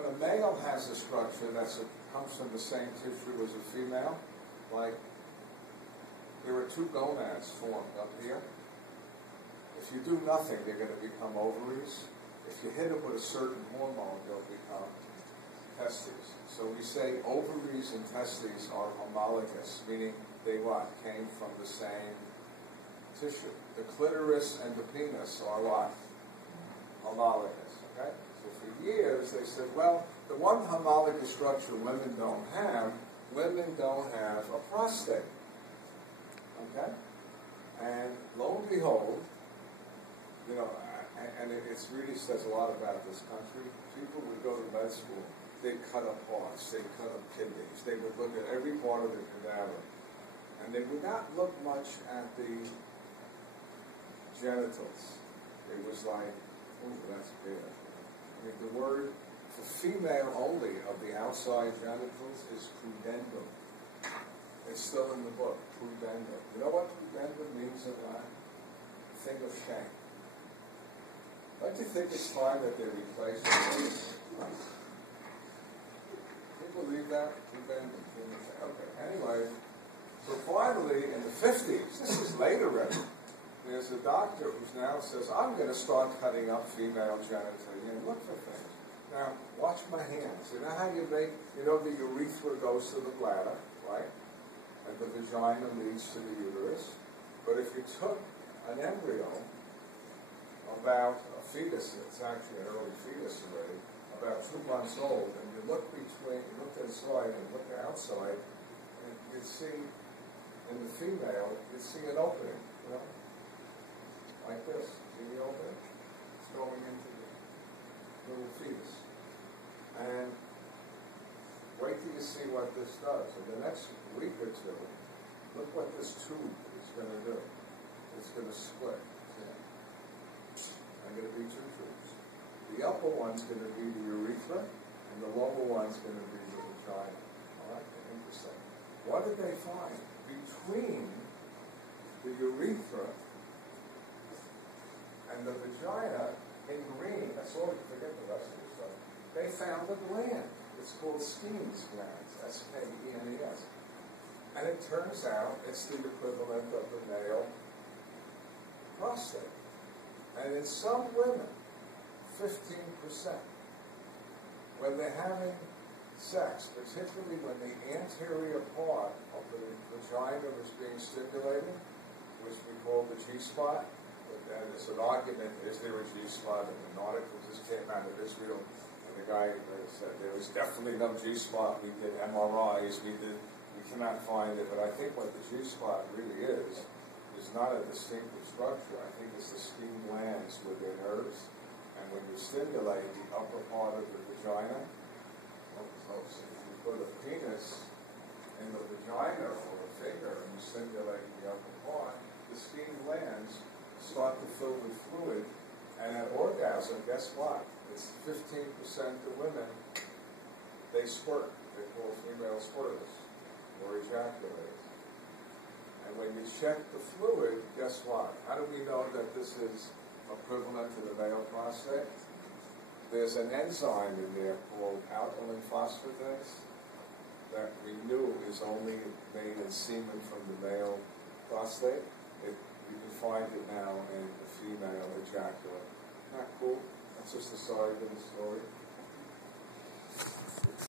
when a male has a structure that comes from the same tissue as a female, like there are two gonads formed up here. If you do nothing, they're going to become ovaries. If you hit them with a certain hormone, they'll become testes. So we say ovaries and testes are homologous, meaning they what? Came from the same tissue. The clitoris and the penis are what? Homologous. Okay? So for years they said, well, the one homologous structure women don't have a prostate. Okay? And lo and behold, you know, and it really says a lot about this country. People would go to med school, they'd cut up hearts, they'd cut up kidneys, they would look at every part of the cadaver. And they would not look much at the genitals. It was like, oh, that's big. I mean, the word for female only of the outside genitals is pudendum. It's still in the book, pudendum. You know what pudendum means in Latin? Thing of shame. Don't you think it's time that they replace it? Can you believe that? Pudendum, thing of shame. Okay, anyway, so finally, in the 50s, this is later already, there's a doctor who now says, I'm going to start cutting up female genitalia and look for things. Now, watch my hands. You know how you make, you know, the urethra goes to the bladder, right? And the vagina leads to the uterus. But if you took an embryo, about a fetus, it's actually an early fetus already, about 2 months old, and you look inside and look outside, and you'd see, in the female, you'd see an opening, you know? Like this, see the opening? It's going into the little fetus. And wait till you see what this does. In the next week or two, look what this tube is going to do. It's going to split. There are going to be 2 tubes. The upper one's going to be the urethra, and the lower one's going to be the vagina. All right? Interesting. What did they find? Between the urethra and the vagina, in green, that's all, forget the rest of the stuff, they found a gland. It's called Skene's glands, S-K-E-N-E-S. And it turns out it's the equivalent of the male prostate. And in some women, 15%, when they're having sex, particularly when the anterior part of the vagina is being stimulated, which we call the G-spot, and there's an argument, is there a G-spot? And an article just came out of Israel, and the guy said there was definitely no G-spot. We did MRIs, we cannot find it, but I think what the G-spot really is not a distinctive structure. I think it's the Skene glands with their nerves, and when you stimulate the upper part of the vagina, if you put a penis in the vagina or a finger and you stimulate the upper part, the Skene glands start to fill with fluid, and at orgasm, guess what? It's 15% of women, they squirt. They're called female squirters, or ejaculators. And when you check the fluid, guess what? How do we know that this is equivalent to the male prostate? There's an enzyme in there called alkaline phosphatase that we knew is only made in semen from the male prostate. You can find it now in the female ejaculate. Isn't that cool? That's just a side of the story.